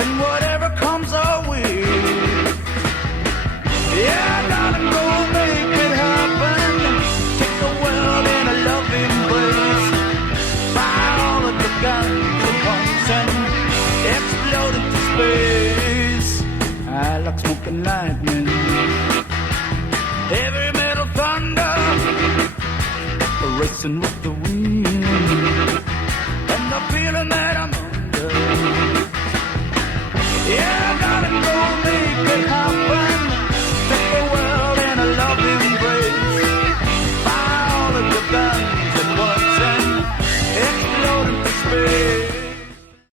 and whatever comes our way. Yeah, darling, go make it happen. Take the world in a loving embrace. Fire all of the guns at once and explode into space. I like smoke and lightning, heavy metal thunder, racing with the wind.